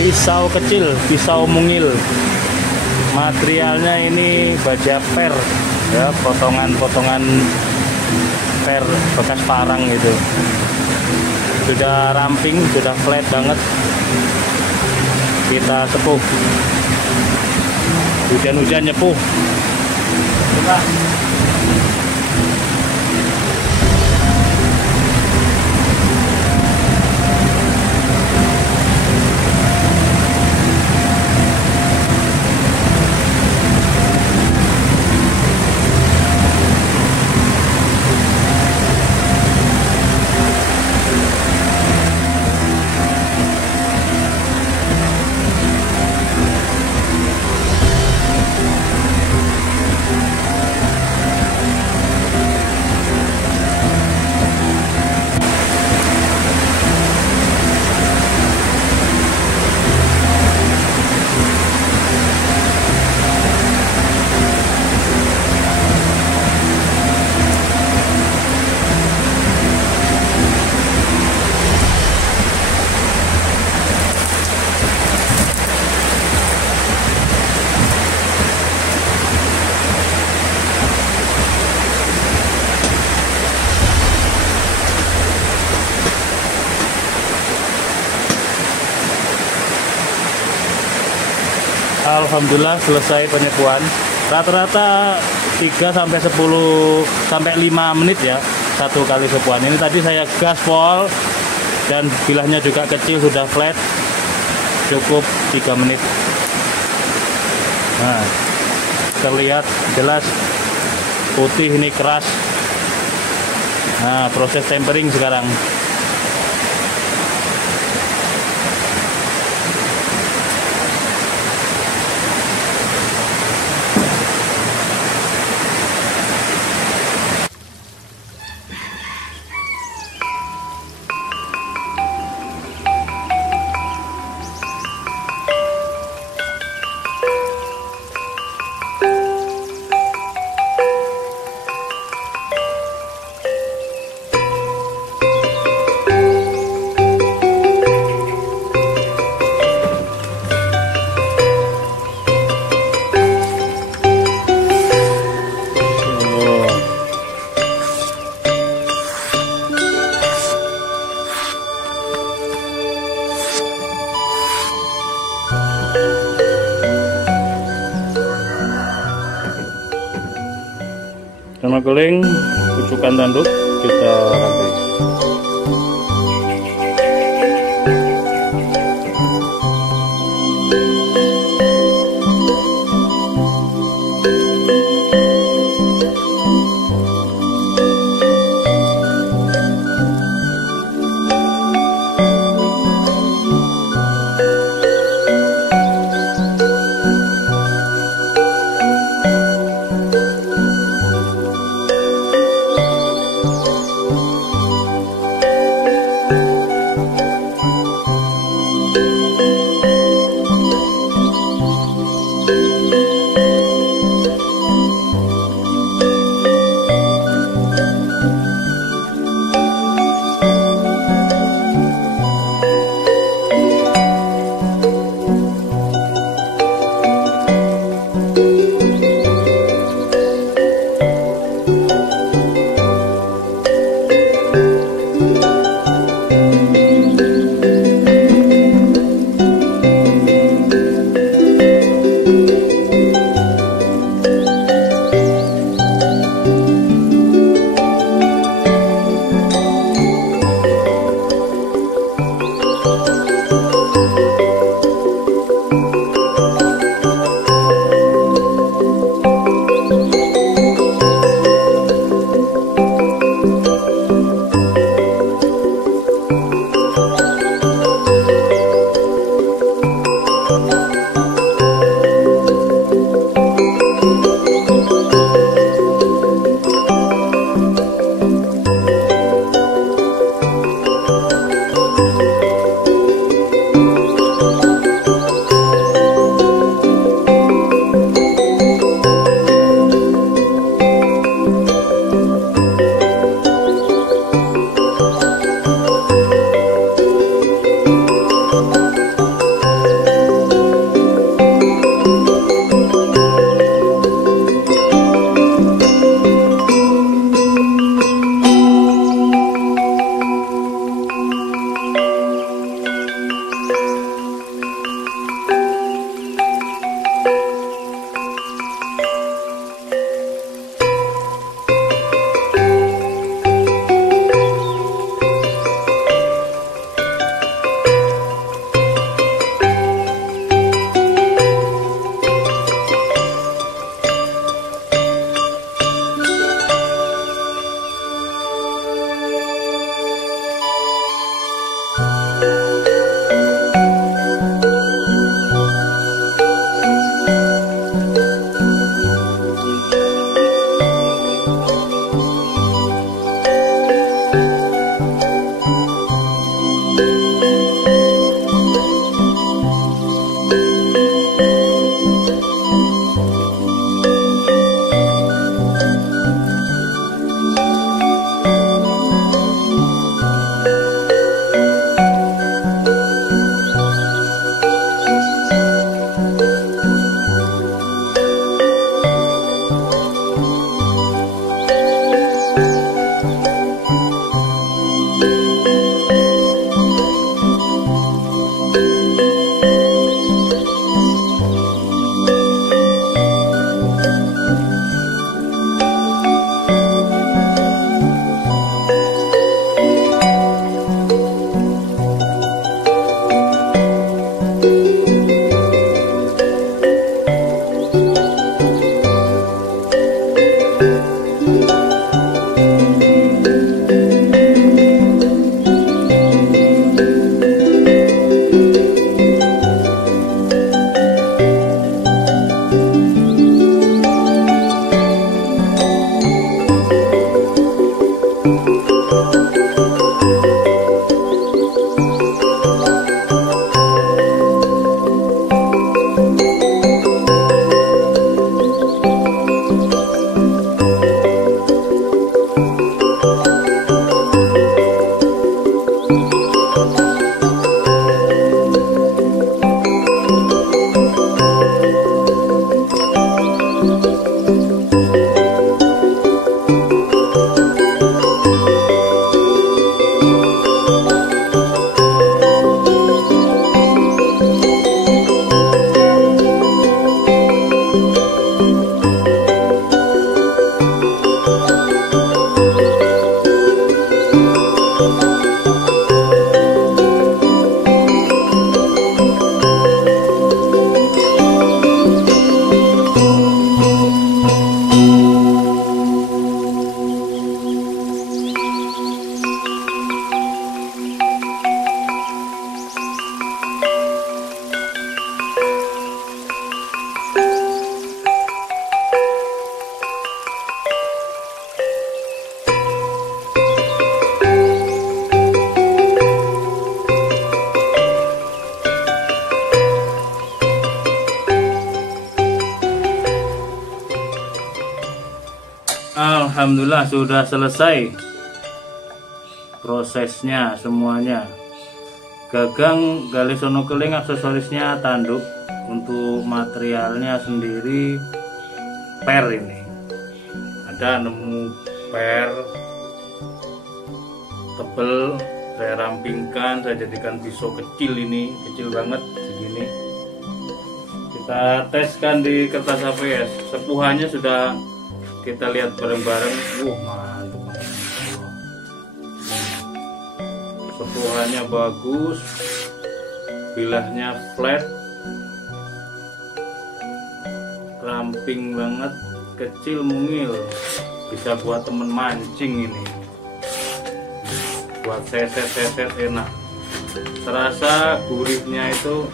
Pisau kecil, pisau mungil. Materialnya ini baja per, ya, potongan-potongan per bekas parang gitu. Sudah ramping, sudah flat banget. Kita tepuk. Hujan-hujan nyepuh. Coba. Alhamdulillah selesai penyepuan. Rata-rata 3 sampai 10 sampai 5 menit ya satu kali sepuan. Ini tadi saya gaspol dan bilahnya juga kecil, sudah flat. Cukup 3 menit. Nah, terlihat jelas putih, ini keras. Nah, proses tempering sekarang. mageling, pucukan tanduk kita rantai. Alhamdulillah sudah selesai prosesnya semuanya. Gagang gali sono keling, aksesorisnya tanduk. Untuk materialnya sendiri per ini. Ada nemu per tebel, saya rampingkan, saya jadikan pisau kecil ini, kecil banget segini. Kita teskan di kertas APS. Sepuhannya sudah kita lihat bareng-bareng. Mantap. Sepuhannya bagus, bilahnya flat, ramping banget, kecil mungil, bisa buat temen mancing ini, buat seset enak. Terasa gurihnya itu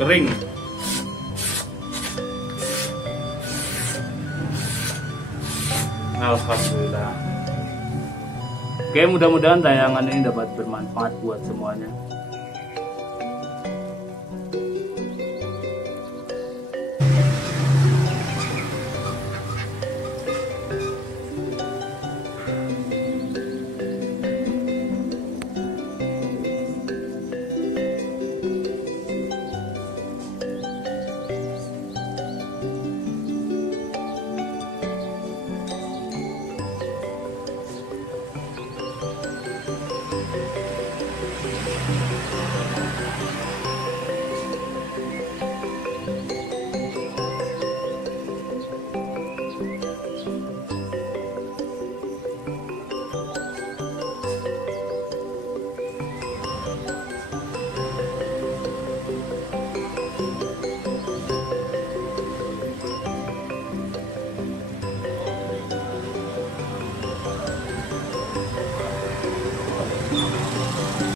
kering. Alhamdulillah. Oke, mudah-mudahan tayangan ini dapat bermanfaat buat semuanya.